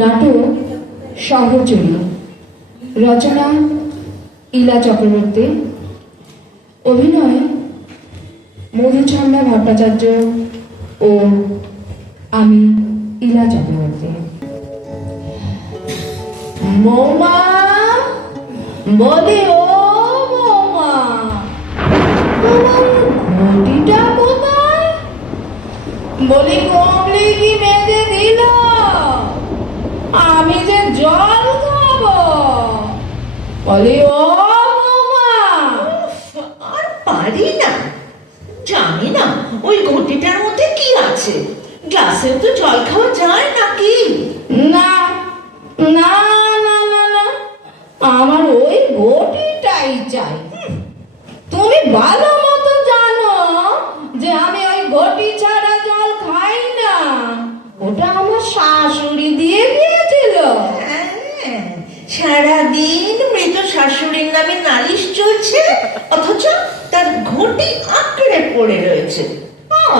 নাটক শহরচুরি, রচনা ইলা চক্রবর্তী, অভিনয় মধুছন্দা ভট্টাচার্য ও আমি ইলা চক্রবর্তী। বৌমা, বলি ও বৌমা, তোমার ঘটিটা কোথায়? বলি কমলি কি মেজে দিল? আমি যে জল খাবো। বলি ও বৌমা। আর পারি না, জানি না ওই ঘটিটার মধ্যে কি আছে। গ্লাসেও তো জল খাওয়া যায় নাকি? না না না না না, আমার ওই ঘটিটাই চাই। তুমি ভালো মতো জানো যে আমি ওই ঘটি ছাড়া জল খাই না। ওটা আমার শাশুড়ি দিয়ে দিয়েছিল। সারাদিন মৃত শাশুড়ির নামে নালিশ চলছে, অথচ তার ঘটি আঁকড়ে পড়ে রয়েছে।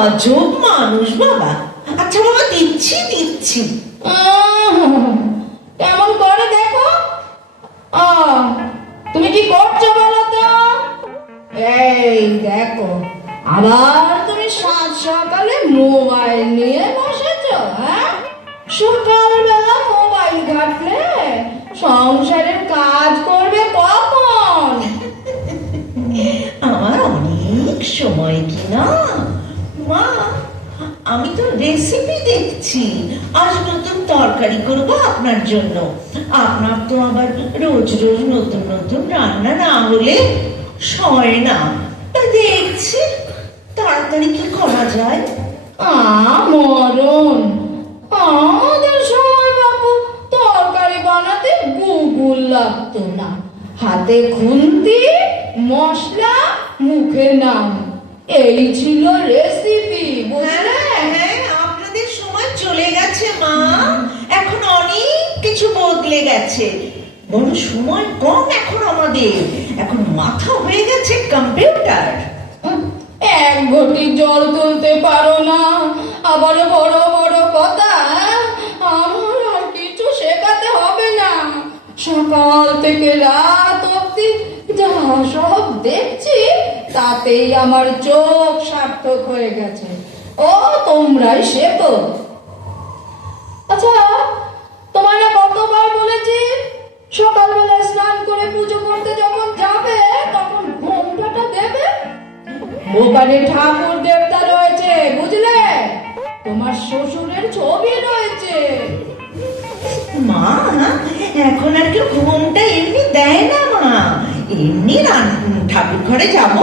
আজব মানুষ বাবা। আচ্ছা বাবা, দিচ্ছি দিচ্ছি। কেমন করে দেখো। তুমি কি করছো বলো তো? এই দেখো, আবার তুমি সাত সকালে মোবাইল নিয়ে বসেছো। হ্যাঁ, সকালবেলা মোবাইল ঘাটলে সংসারের কাজ করবে কখন? আমার অনেক সময় কি না মা, আমি তো রেসিপি দেখছি। আজ নতুন তরকারি করবো আপনার জন্য। আপনার তো আবার রোজ রোজ নতুন নতুন রান্না না হলে সয় না। দেখছি তাড়াতাড়ি কি করা যায়। মরণ, আমাদের সময় বাবু তরকারি বানাতে গুগল লাগতো না। হাতে খুন্তি, মশলা, মুখে নাম, এই ছিল রেসিপি, বুঝলে? হ্যাঁ, আপনাদের সময় চলে গেছে মা। এখন অনেক কিছু বদলে গেছে। বড় সময় কম এখন আমাদের। এখন মাথা হয়ে গেছে কম্পিউটার। এক ঘটি জল তুলতে পারো না, আবার বড় বড় কথা। আমার আর কিছু শেখাতে হবে না। সকাল থেকে রাত অবধি যা সব দেখছি তাতেই আমার চোখ সার্থক হয়ে গেছে। ও তোমরাই শেখো। আচ্ছা, তোমার না কতবার বলেছি সকালবেলা স্নান করে পুজো করতে যখন যাবে তখন ঘোমটাটা দেবে। ওখানে ঠাকুর দেবতা রয়েছে, বুঝলে? তোমার শ্বশুরের ছবি রয়েছে। মা, এখন আর কেউ ঘুমটা এমনি দেয় না মা। এমনি ঠাকুর ঘরে যাব,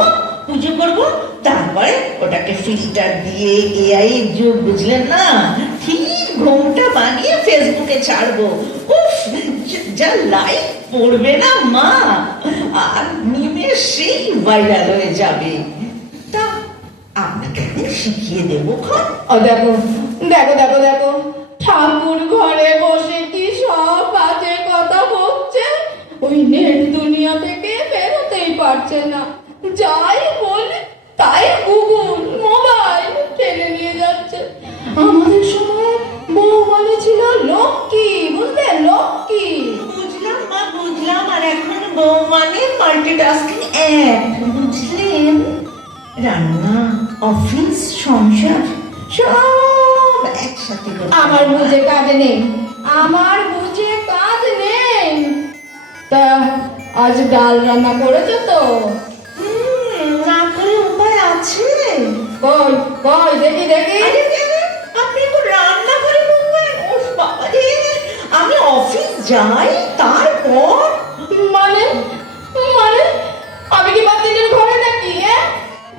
পুজো করব, তারপরে ওটাকে ফিল্টার দিয়ে এআই এর যুগ, বুঝলেন না, ঠিক ঘুমটা বানিয়ে ফেসবুকে ছাড়বো। উফ, যা লাইক পড়বে না মা, আর নিমেষেই ভাইরাল হয়ে যাবে। তা আপনাকে শিখিয়ে দেবো। দেখো দেখো দেখো দেখো, ঠাকুর ঘরে বসে কি সব বাজে কথা বলছে। ওই নেট দুনিয়া থেকে বেরোতেই পারছে না। যাই বলে তাই গুগল, মোবাইল টেনে নিয়ে যাচ্ছে। আমাদের সময় বউ মানে ছিল লক্ষ্মী, বুঝলে? লক্ষ্মী। বুঝলাম মা, বুঝলাম। আর এখন বউ মানে মাল্টিটাস্কিং এক, বুঝলেন? রান্না, অফিস, সংসার সব একসাথে। আমার বুঝে কাজ নেই, আমার বুঝে কাজ নেই। তা আজ ডাল রান্না করেছো তো? না করে উপায় আছে? কই কই দেখি দেখি। আপনি তো রান্না করে বলবেন? ওহ বাবা রে, আমি অফিস যাই, তারপর মানে মানে আমি কি বাচ্চাদের ঘরে নাকি,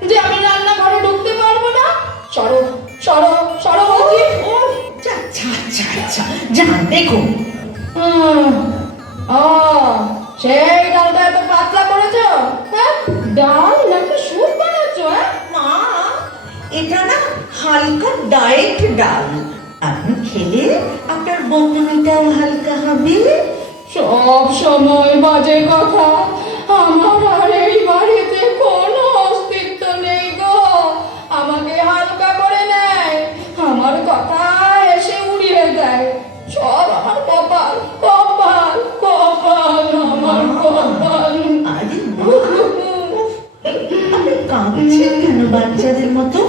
যে আমি রান্না ঘরে ঢুকতে পারবো না? সরো সরো সরো বলছি। যান দেখুন। ও, সেই ডালটা এত পাতলা করেছো? হ্যাঁ, ডাল নাকি স্যুপ বানাচ্ছো? মা, এটা না হালকা ডায়েট ডাল। আপনি খেলে আপনার বকুনিটাও হালকা হবে। সব সময় বাজে কথা। আমার আর এই বাড়িতে কোনো অস্তিত্ব নেই গো। আমাকে হালকা করে নেয়, আমার কথা এসে উড়িয়ে দেয়। সব আমার কাঁদছেন কেন বাচ্চাদের মতো?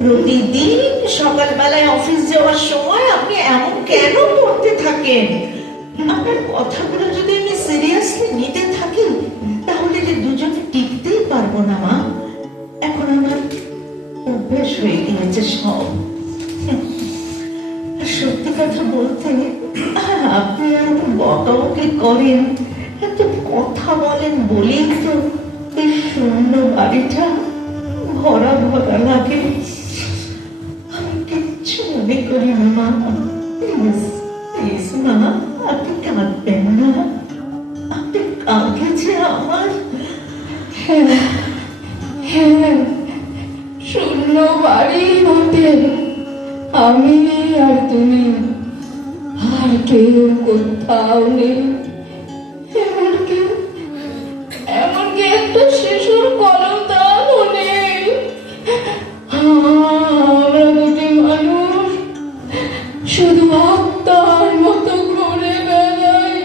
প্রতিদিন সকালবেলায় অফিস যাওয়ার সময় আপনি এমন কেন করতে থাকেন? আপনার কথাগুলো যদি আমি সিরিয়াসলি নিতে থাকি তাহলে যে দুজনে টিকতেই পারবো না মা। এখন আমার অভ্যেস হয়ে গিয়েছে সব। আর সত্যি কথা বলতে আপনি এত বকাবকি করেন, এত কথা বলেন বলেই তো এই শূন্য বাড়িটা ভরা ভরা লাগে। আমি কিচ্ছু মনে করি না মা। প্লিজ প্লিজ মা, আপনি কাঁদবেন না। আপনি কাঁদছে আমার। হ্যাঁ হ্যাঁ, শূন্য বাড়ি বটে, আমি আর তুমি, আর কেউ কোথাও নেই। এমনকি এমনকি একটা শিশুর কলতানও নেই। আমরা দুটি মানুষ শুধু আত্মার মতো ঘুরে বেড়াই।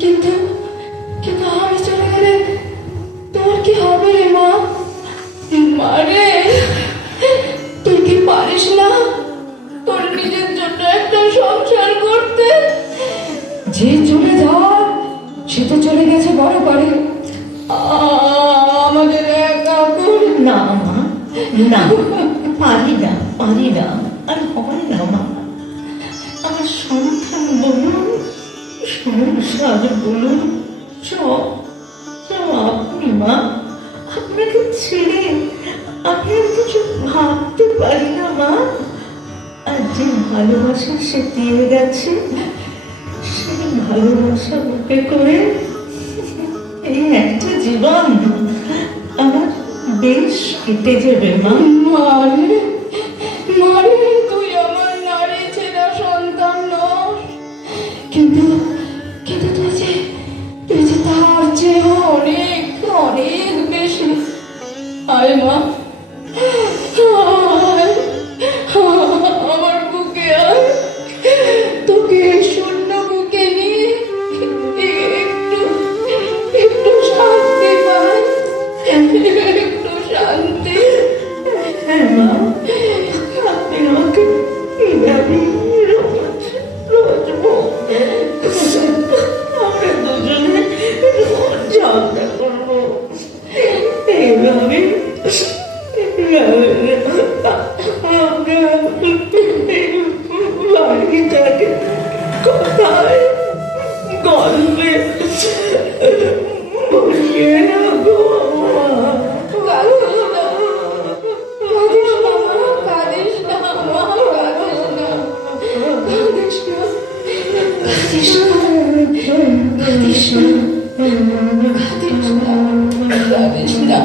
কিন্তু কিন্তু আমি চলে গেলে তোর কি হবে রে মা? মারে, তুই কি পারিস না তোর নিজের জন্য একটা সংসার করতে? যে চলে যাওয়ার সে তো চলে গেছে বড় পারে, আমাদের একা করে না মা, না, পারি না, পারি না, আর হয় না মা। আমার সন্তান বলুন, সংসার বলুন, সব সব আপনি মা। আপনাকে ছেড়ে আমি আর কিছু ভাবতে পারি না মা। আর যে ভালোবাসা সে দিয়ে গেছে, সেই ভালোবাসা মুখে করে এই একটা জীবন আমার বেশ কেটে যাবে মা। মারে মারে, তুই আমার নারী ছেঁড়া সন্তান নস, কিন্তু কিন্তু তুই যে তার চেয়ে অনেক অনেক বেশি। আয় মা, আয়, আমার বুকে আয়, তোকে শূন্য বুকে নিয়ে একটু একটু শান্তি পাই, একটু শান্তি। হ্যাঁ মা, আপনি আমাকে এইভাবেই রোজ রোজ বলবেন। আমরা দুজনে রোজ ঝগড়া করবো এইভাবে। আমরা বাড়িটাকে কোথায় গল্পে বসিয়ে রাখবো মা। কাঁদিস না মা, কাঁদিস না, কাঁদিস না, কাঁদিস না, কাঁদিস না, কাঁদিস না, কাঁদিস না।